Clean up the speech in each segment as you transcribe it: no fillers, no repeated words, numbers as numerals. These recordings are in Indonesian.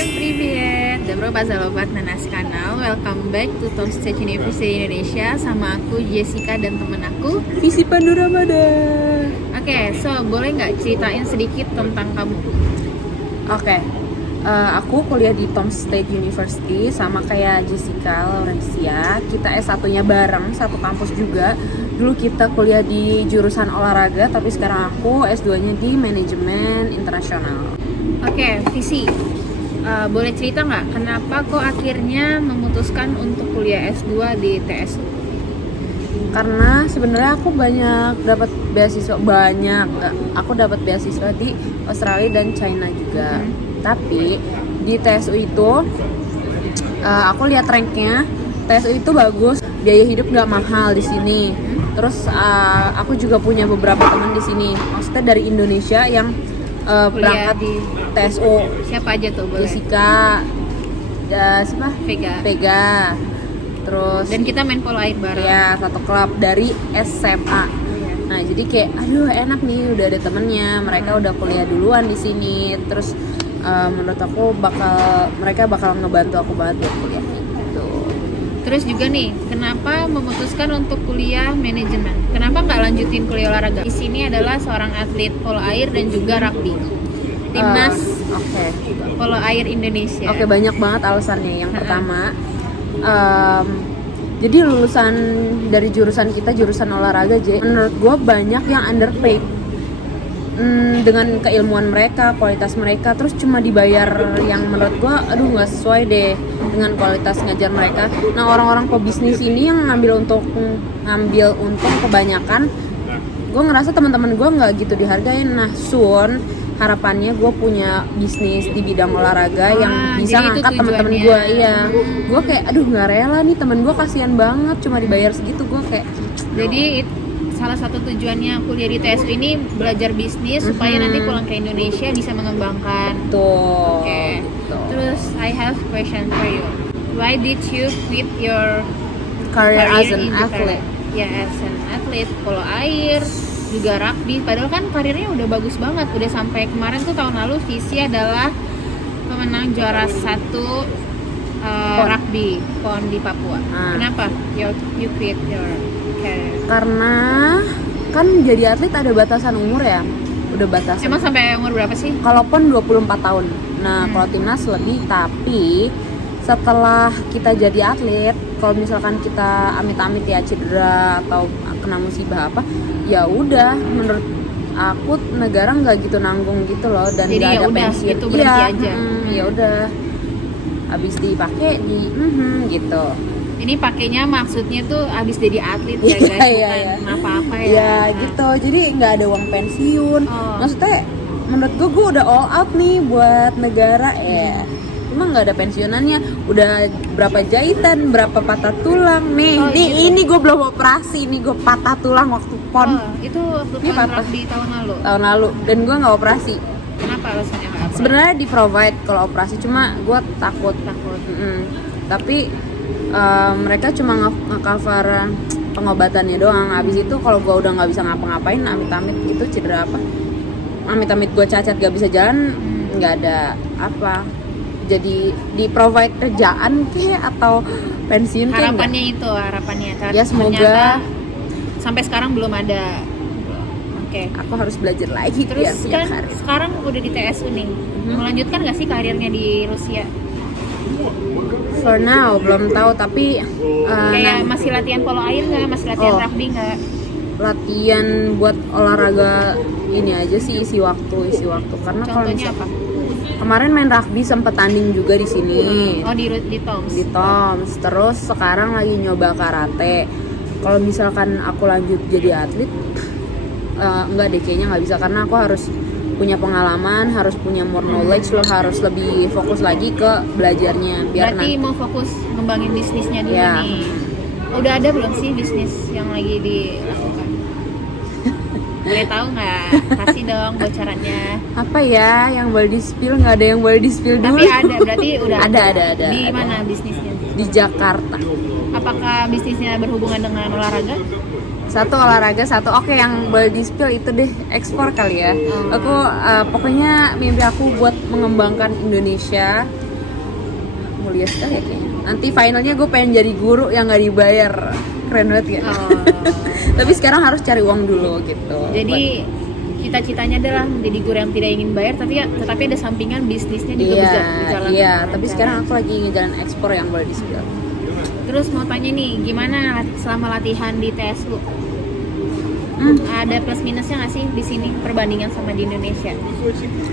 Всем привет! Добро пожаловать на наш канal. Welcome back to Tom State University Indonesia. Sama aku Jessica dan temen aku Visi Panduramada. Oke, so boleh nggak ceritain sedikit tentang kamu? Oke, aku kuliah di Tom State University sama kayak Jessica Laurencia. Kita S1-nya bareng, satu kampus juga. Dulu kita kuliah di jurusan olahraga, tapi sekarang aku S2-nya di manajemen internasional. Oke, Visi, boleh cerita nggak kenapa kok akhirnya memutuskan untuk kuliah S2 di TSU? Karena sebenarnya aku banyak dapat beasiswa, aku dapat beasiswa di Australia dan China juga. Tapi di TSU itu aku lihat ranknya, TSU itu bagus, biaya hidup nggak mahal di sini. Terus aku juga punya beberapa teman di sini, maksudnya dari Indonesia yang berangkat di TSU. Siapa aja tuh boleh? Jessica, siapa? Vega. Terus Dan kita main polo air bareng. ya, satu klub dari SMA. Nah, jadi kayak aduh enak nih, udah ada temennya, mereka udah kuliah duluan di sini. Terus menurut aku mereka bakal ngebantu aku banget buat kuliah gitu. Terus juga nih, kenapa memutuskan untuk kuliah manajemen? Kenapa nggak lanjutin kuliah olahraga? Di sini adalah seorang atlet polo air dan juga rugby. Timnas polo air Indonesia. Oke, banyak banget alasannya. Yang pertama, jadi lulusan dari jurusan kita, jurusan olahraga, menurut gue banyak yang underpaid dengan keilmuan mereka, kualitas mereka, terus cuma dibayar yang menurut gue nggak sesuai deh dengan kualitas ngajar mereka. Nah, orang-orang pebisnis ini yang ngambil untung kebanyakan, gue ngerasa teman-teman gue nggak gitu dihargain. Nah, harapannya gue punya bisnis di bidang olahraga yang bisa ngangkat teman-teman gue. Iya, gue kayak nggak rela nih, temen gue kasihan banget cuma dibayar segitu. Gue kayak jadi salah satu tujuannya kuliah di TSU ini belajar bisnis supaya nanti pulang ke Indonesia bisa mengembangkan. tuh. Oke. Terus I have question for you. Why did you quit your Career as in an the athlete. Ya, as an athlete polo air, juga rugby. Padahal kan karirnya udah bagus banget. Udah sampai kemarin tuh tahun lalu Visi adalah pemenang juara 1 rugby PON di Papua. Kenapa you quit your career? Karena kan jadi atlet ada batasan umur ya. Udah batasan. Emang sampai umur berapa sih? Kalau PON 24 tahun. Nah, kalau timnas lebih, tapi setelah kita jadi atlet, kalau misalkan kita amit-amit ya cedera atau kena musibah apa, ya udah menurut aku negara nggak gitu nanggung gitu loh, dan nggak ada pensiun. Itu berhenti aja. Ya udah, habis dipakai gitu. Ini pakainya maksudnya tuh abis jadi atlet ya guys, bukan apa-apa ya. Iya gitu, jadi nggak ada uang pensiun. Maksudnya menurut gue udah all out nih buat negara ya. Emang nggak ada pensiunannya, udah berapa jahitan, berapa patah tulang nih. Ini gue belum operasi, nih gue patah tulang waktu PON. Itu waktu PON rugby tahun lalu. Tahun lalu, dan gue nggak operasi. Kenapa alasannya nggak operasi? Sebenarnya di provide kalau operasi, cuma gue takut. Tapi mereka cuma nge-cover pengobatannya doang. Abis itu kalau gue udah nggak bisa ngapa-ngapain, amit-amit gitu cedera apa, amit-amit gue cacat gak bisa jalan, nggak ada apa, jadi di provide kerjaan kayak atau pensiun kayak harapannya ya semoga. Sampai sekarang belum ada. Oke. Aku harus belajar lagi. Terus kan sekarang udah di TSU nih, melanjutkan nggak sih karirnya di Rusia? For now belum tahu, tapi kayak masih latihan polo air nggak, masih latihan rugby nggak? Latihan buat olahraga ini aja sih, isi waktu karena contohnya apa? Kemarin main rugby, sempet tanding juga di sini. Di Toms. Di Toms. Terus sekarang lagi nyoba karate. Kalau misalkan aku lanjut jadi atlet, enggak deh, kayaknya nggak bisa, karena aku harus punya pengalaman, harus punya more knowledge, lo harus lebih fokus lagi ke belajarnya. Berarti mau fokus ngembangin bisnisnya dulu nih. Udah ada belum sih bisnis yang lagi dilakukan? Boleh tahu nggak? Kasih dong bocorannya. Apa ya yang boleh di-spill? Nggak ada yang boleh di-spill dulu. Tapi ada, berarti udah ada. Di mana bisnisnya? Di Jakarta. Apakah bisnisnya berhubungan dengan olahraga? Satu olahraga, satu yang boleh di-spill itu deh, ekspor kali ya. Aku pokoknya mimpi aku buat mengembangkan Indonesia mulia sekali ya kayaknya. Nanti finalnya gue pengen jadi guru yang nggak dibayar, keren banget ya. Tapi sekarang harus cari uang dulu gitu. Jadi cita-citanya adalah menjadi guru yang tidak ingin bayar, tetapi ada sampingan bisnisnya juga bisa dijalankan. Iya, tapi sekarang aku lagi ngejalan ekspor yang boleh di-spill. Terus mau tanya nih, gimana selama latihan di TSU? Ada plus minusnya nggak sih di sini perbandingan sama di Indonesia?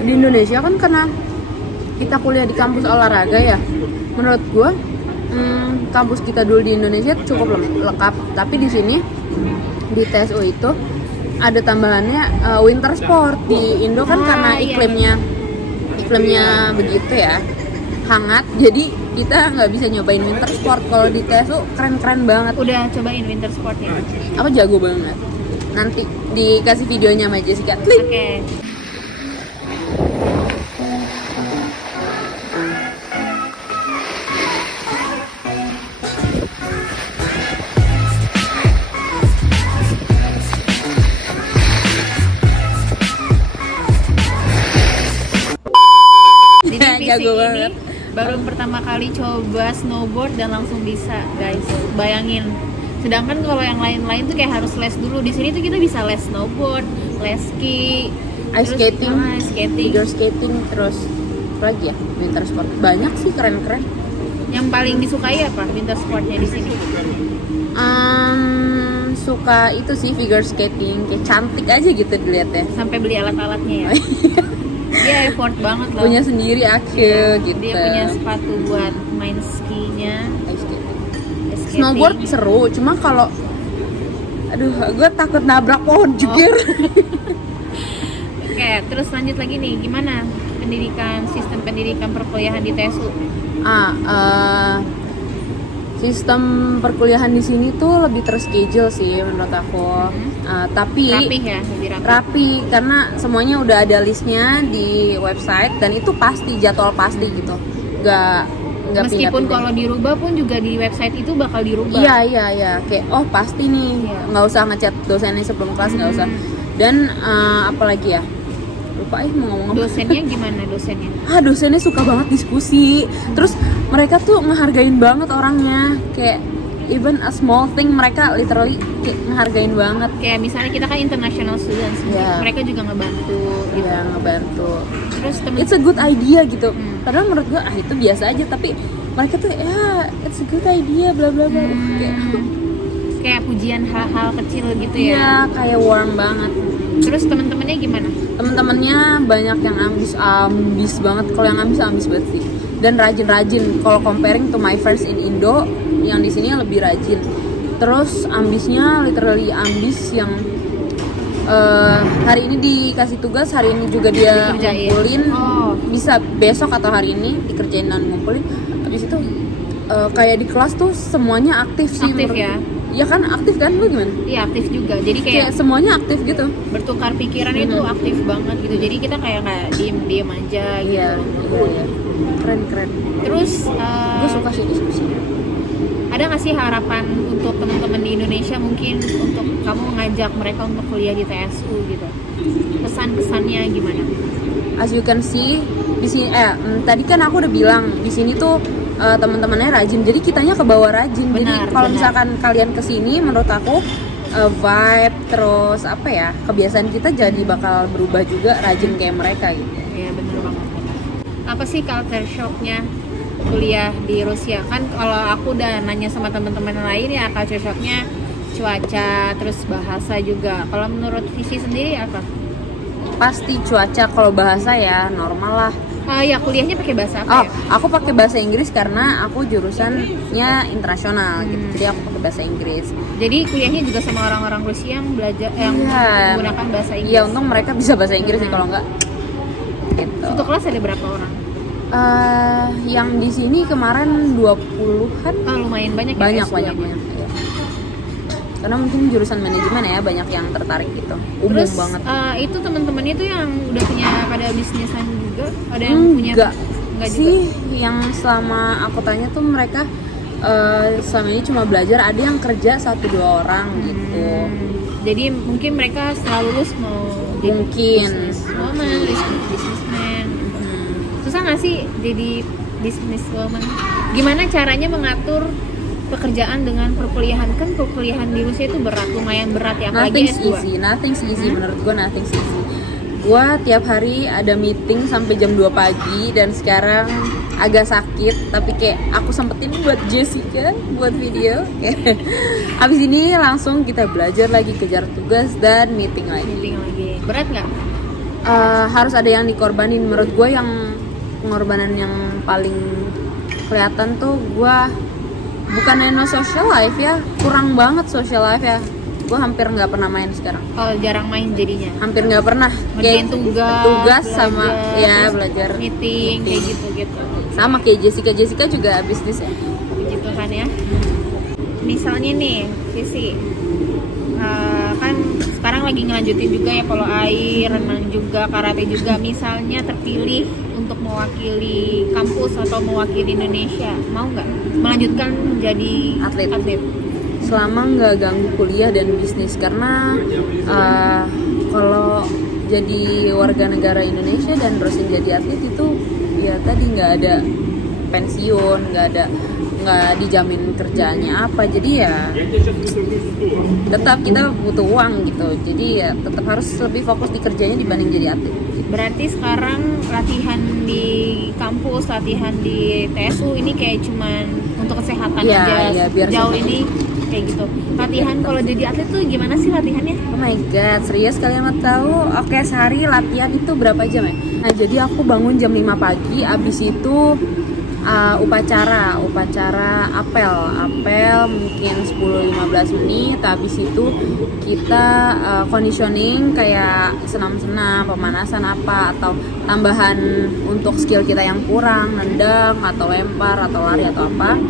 Di Indonesia kan karena kita kuliah di kampus olahraga ya, menurut gue kampus kita dulu di Indonesia cukup lengkap. Tapi di sini di TSU itu ada tambahannya winter sport. Di Indo kan karena iklimnya begitu ya, hangat, jadi kita nggak bisa nyobain winter sport. Kalau di TSU keren-keren banget. Udah cobain winter sportnya? Aku jago banget. Nanti dikasih videonya sama Jessica. Oke. Jadi Jago Visi banget. ini baru pertama kali coba snowboard dan langsung bisa, guys. Bayangin. Sedangkan kalau yang lain-lain tuh kayak harus les dulu. Di sini tuh kita bisa les snowboard, les ski, Ice skating, figure skating. skating, terus apa lagi ya, winter sport. Banyak sih keren-keren. Yang paling disukai apa winter sportnya di sini? Suka itu sih figure skating, kayak cantik aja gitu dilihatnya. Sampai beli alat-alatnya ya. Dia effort banget loh. Punya sendiri aku gitu. Dia punya sepatu buat main skinya. Ice skating. Skating. Snowboard seru, cuma kalau gue takut nabrak pohon jugir. Oke, terus lanjut lagi nih, gimana sistem pendidikan perkuliahan di TSU? Sistem perkuliahan di sini tuh lebih terschedule sih menurut aku. Tapi Rapih ya, lebih rapih. rapi karena semuanya udah ada listnya di website dan itu pasti jadwal pasti gitu. Nggak Meskipun pindah-pindah. kalau dirubah pun juga di website itu bakal dirubah. Iya kayak pasti nih, Iya. nggak usah ngechat dosennya sebelum kelas, nggak usah. Dan apalagi ya, lupa mau ngomong apa. Dosennya gimana dosennya? Dosennya suka banget diskusi. Terus mereka tuh ngehargain banget orangnya, kayak even a small thing mereka literally kayak ngehargain banget. Kayak misalnya kita kan international students, Iya. mereka juga ngebantu gitu. Iya, ngebantu. Terus It's a good idea gitu. Hmm. Padahal menurut gue itu biasa aja, tapi mereka tuh it's a good idea bla bla bla. kayak pujian hal-hal kecil gitu Iya, ya. kayak warm banget. Terus teman-temannya gimana? Temen-temennya banyak yang ambis banget. Kalau yang ambis banget sih, dan rajin. Kalau comparing to my friends in Indo, yang di sini lebih rajin. Terus ambisnya literally ambis yang hari ini dikasih tugas, hari ini juga dia Dikerjain. ngumpulin. Bisa Besok atau hari ini dikerjain dan ngumpulin. Habis itu kayak di kelas tuh semuanya aktif sih. Aktif ya? Iya kan, aktif kan, lu gimana? Iya aktif juga. Jadi Kayak kayak semuanya aktif gitu. bertukar pikiran itu aktif banget gitu. Jadi kita kayak nggak diem aja gitu. Iya. Keren. Terus Gue suka sih diskusinya. ada nggak sih harapan untuk teman-teman di Indonesia mungkin untuk kamu ngajak mereka untuk kuliah di TSU gitu? Pesan-kesannya gimana? As you can see di sini, tadi kan aku udah bilang di sini tuh teman-temannya rajin, jadi kitanya ke bawah rajin. Jadi kalau misalkan kalian kesini, menurut aku vibe terus apa ya, kebiasaan kita jadi bakal berubah juga, rajin kayak mereka gitu. Iya bener banget. Apa sih culture shocknya kuliah di Rusia? Kan kalau aku udah nanya sama teman-teman lain ya, culture shocknya cuaca, terus bahasa juga. Kalau menurut Visi sendiri apa? Pasti cuaca. Kalau bahasa ya normal lah. Ya kuliahnya pakai bahasa apa ya? Aku pakai bahasa Inggris karena aku jurusannya internasional gitu. Jadi aku pakai bahasa Inggris. Jadi kuliahnya juga sama orang-orang Rusia yang belajar menggunakan bahasa Inggris. Iya, untung mereka bisa bahasa Inggris sih, kalau enggak gitu. Satu kelas ada berapa orang? Yang di sini kemarin 20-an. Lumayan banyak ya. Banyak. S2-nya. Iya. Karena mungkin jurusan manajemen ya, banyak yang tertarik gitu. Umum Terus, banget. itu teman-temannya tuh yang udah punya pada bisnisan juga, ada yang punya enggak sih juga. Yang selama aku tanya tuh mereka selama ini cuma belajar, ada yang kerja 1-2 orang gitu. Jadi mungkin mereka setelah lulus mau Mungkin businessman. Susah nggak sih jadi businesswoman. Gimana caranya mengatur pekerjaan dengan perkuliahan? Kan perkuliahan di Rusia itu berat, lumayan berat ya, apalagi S2. Nothing's easy menurut gue, nothing's easy. Gue tiap hari ada meeting sampai jam 2 pagi dan sekarang agak sakit, tapi kayak aku sempetin buat Jessica, buat video. Abis ini langsung kita belajar lagi, kejar tugas dan meeting lagi. Berat nggak? Harus ada yang dikorbanin. Menurut gue yang pengorbanan yang paling kelihatan tuh gue bukan no social life ya, kurang banget social life ya. Gue hampir nggak pernah main sekarang. Oh, jarang main jadinya. Hampir nggak pernah. Ngerjain tugas sama ya belajar meeting kayak gitu. Sama kayak Jessica juga bisnis ya. Begitu kan ya. Misalnya nih, Visi, kan sekarang lagi ngelanjutin juga ya polo air, renang juga, karate juga. Misalnya terpilih untuk mewakili kampus atau mewakili Indonesia, mau nggak melanjutkan menjadi atlet? Selama nggak ganggu kuliah dan bisnis, karena kalau jadi warga negara Indonesia dan terusin jadi atlet itu ya tadi nggak ada pensiun, nggak dijamin kerjaannya apa, jadi ya tetap kita butuh uang gitu, jadi ya tetap harus lebih fokus di kerjanya dibanding jadi atlet. Berarti sekarang latihan di kampus, latihan di TSU ini kayak cuman untuk kesehatan aja, ya, biar jauh sehat. ini kayak gitu. Latihan kalau jadi atlet tuh gimana sih latihannya? Oh my god, serius kalian mau tahu? Oke, sehari latihan itu berapa jam ya? Nah, jadi aku bangun jam 5 pagi, abis itu upacara apel mungkin 10-15 menit. Habis itu kita conditioning kayak senam-senam, pemanasan apa, atau tambahan untuk skill kita yang kurang, nendang atau lempar atau lari atau apa.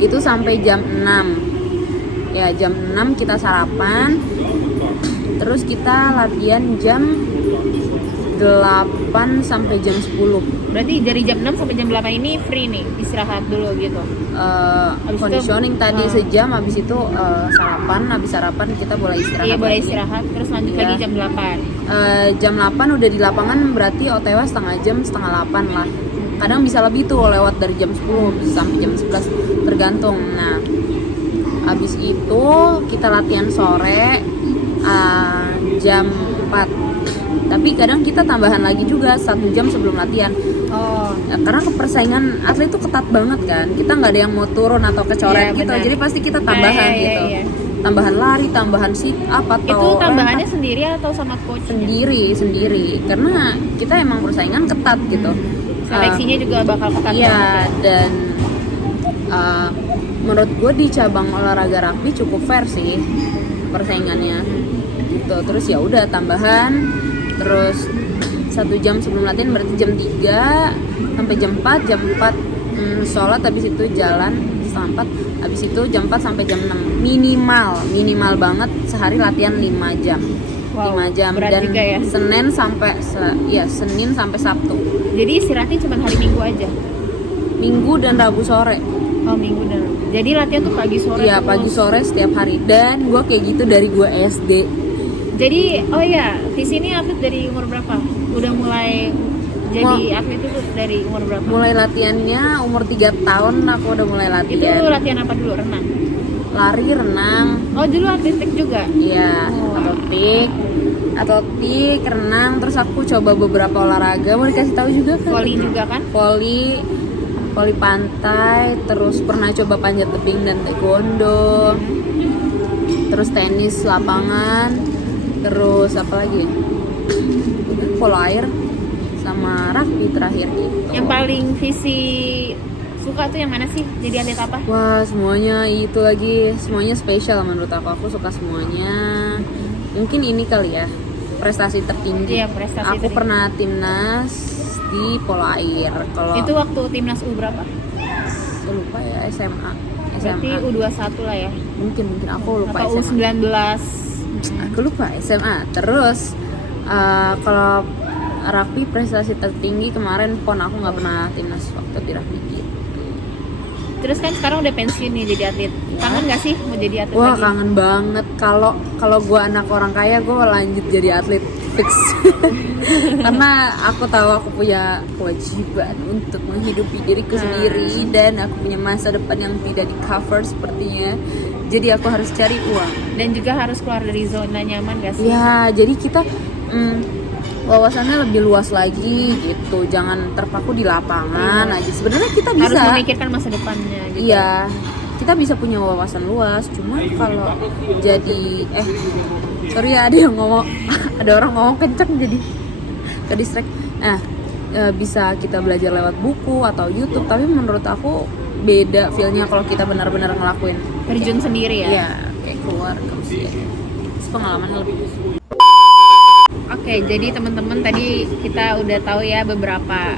Itu sampai jam 6 ya, jam 6 kita sarapan, terus kita latihan jam 8 sampai jam 10. Berarti dari jam 6 sampai jam 8 ini free nih, istirahat dulu gitu. Conditioning tadi sejam, habis itu sarapan, habis sarapan kita boleh istirahat. Iya, boleh istirahat, terus lanjut lagi jam 8. Jam 8 udah di lapangan, berarti OTW setengah jam, setengah 8 lah. Kadang bisa lebih tuh, lewat dari jam 10 bisa sampai jam 11, tergantung. Nah, habis itu kita latihan sore jam 4. Tapi kadang kita tambahan lagi juga 1 jam sebelum latihan. Karena persaingan atlet itu ketat banget kan. Kita nggak ada yang mau turun atau kecoret gitu. Jadi pasti kita tambahan gitu. Tambahan lari, tambahan sit up atau itu tambahannya sendiri atau sama coach? Sendiri. Karena kita emang persaingan ketat gitu. Seleksinya juga bakal ketat. Iya, dan menurut gue di cabang olahraga rugby cukup fair sih persaingannya. Gitu. Terus ya udah tambahan, terus 1 jam sebelum latihan berarti jam 3 sampai jam 4 sholat, habis itu jalan setengah 4, habis itu jam 4 sampai jam 6 minimal banget sehari latihan 5 jam. Wow, 5 jam dan ya? Senin sampai Sabtu. Jadi istirahatnya cuma hari Minggu aja? Minggu dan Rabu sore. Oh, Minggu dan Rabu. Jadi latihan tuh pagi sore? Iya, pagi sore setiap hari. Dan gue kayak gitu dari gue SD. Jadi, oh ya, Visi ini atlet dari umur berapa? Udah mulai jadi atlet itu dari umur berapa? Mulai latihannya umur 3 tahun aku udah mulai latihan. Itu latihan apa dulu? Renang? Lari, renang. Oh, dulu atletik juga? Iya, atletik, renang. Terus aku coba beberapa olahraga. Mau dikasih tahu juga kan? Volley juga kan? Volley pantai. Terus pernah coba panjat tebing dan taekwondo. Terus tenis lapangan. Terus apa lagi? Polo air sama rugby terakhir gitu. Yang paling Visi suka tuh yang mana sih? Jadi atlet apa? Wah, semuanya itu lagi, semuanya spesial menurut aku. Aku suka semuanya. Mungkin ini kali ya, prestasi tertinggi. Iya, prestasi aku tertinggi. Pernah timnas di polo air. Kalau itu waktu timnas U berapa? Lupa ya, SMA. Berarti U21 lah ya. Mungkin aku lupa. Atau SMA. U19. Aku lupa SMA. Terus kalau rugby prestasi tertinggi kemarin PON, aku nggak pernah timnas waktu di rugby gitu. Terus kan sekarang udah pensiun nih jadi atlet. Kangen nggak sih mau jadi atlet Wah, lagi? kangen banget. Kalau gue anak orang kaya, gue lanjut jadi atlet. fix. Karena aku tahu aku punya kewajiban untuk menghidupi diriku sendiri dan aku punya masa depan yang tidak di cover sepertinya. Jadi aku harus cari uang dan juga harus keluar dari zona nyaman gak sih? ya. Jadi kita wawasannya lebih luas lagi gitu, jangan terpaku di lapangan aja. Sebenarnya kita bisa harus memikirkan masa depannya gitu. iya, kita bisa punya wawasan luas, cuma kalau jadi sorry ya, ada yang ngomong ada orang ngomong kenceng jadi ke distract. Bisa kita belajar lewat buku atau YouTube, tapi menurut aku beda feelnya kalau kita benar-benar ngelakuin terjun sendiri ya. Iya, kayak keluar ke usia. Pengalaman lebih. Oke, jadi teman-teman tadi kita udah tahu ya beberapa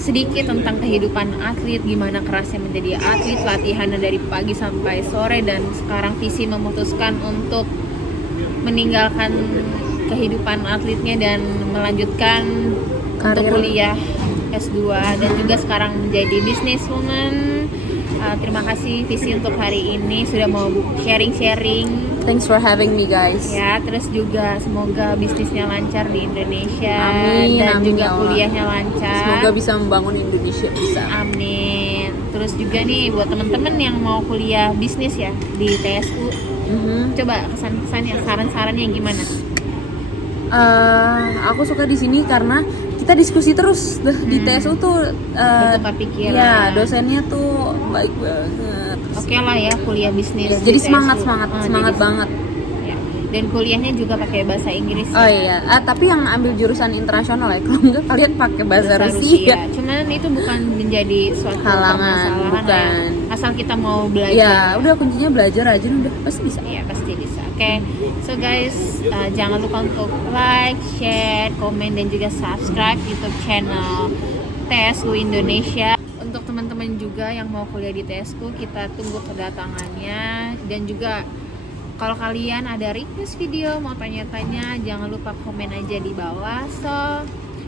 sedikit tentang kehidupan atlet, gimana kerasnya menjadi atlet, latihannya dari pagi sampai sore, dan sekarang Visi memutuskan untuk meninggalkan kehidupan atletnya dan melanjutkan untuk kuliah S2 dan juga sekarang menjadi businesswoman. Terima kasih Visi untuk hari ini sudah mau sharing-sharing. Thanks for having me guys. Ya, terus juga semoga bisnisnya lancar di Indonesia. Amin, dan amin, juga ya Allah. Kuliahnya lancar. Semoga bisa membangun Indonesia bisa. Amin. Terus juga nih buat temen-temen yang mau kuliah bisnis ya di TSU, coba kesan-kesannya, saran-sarannya gimana? Aku suka di sini karena kita diskusi terus di TSU tuh. Bertukar pikiran. Ya, dosennya tuh baik banget. Oke lah ya kuliah bisnis. Jadi di semangat TSU. semangat Jadi- banget. ya. Dan kuliahnya juga pakai bahasa Inggris. Oh iya, tapi yang ambil jurusan internasional ya. Kalau enggak kalian pakai bahasa Rusia. Cuman itu bukan menjadi suatu Halangan, permasalahan bukan. ya. Asal kita mau belajar. Ya, udah kuncinya belajar aja udah pasti bisa. Iya, pasti bisa. Oke. So guys, jangan lupa untuk like, share, komen, dan juga subscribe YouTube channel TSU Indonesia. Untuk teman-teman juga yang mau kuliah di TSU, kita tunggu kedatangannya. Dan juga kalau kalian ada request video, mau tanya-tanya, jangan lupa komen aja di bawah. So,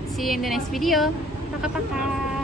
see you in the next video. Paka-paka.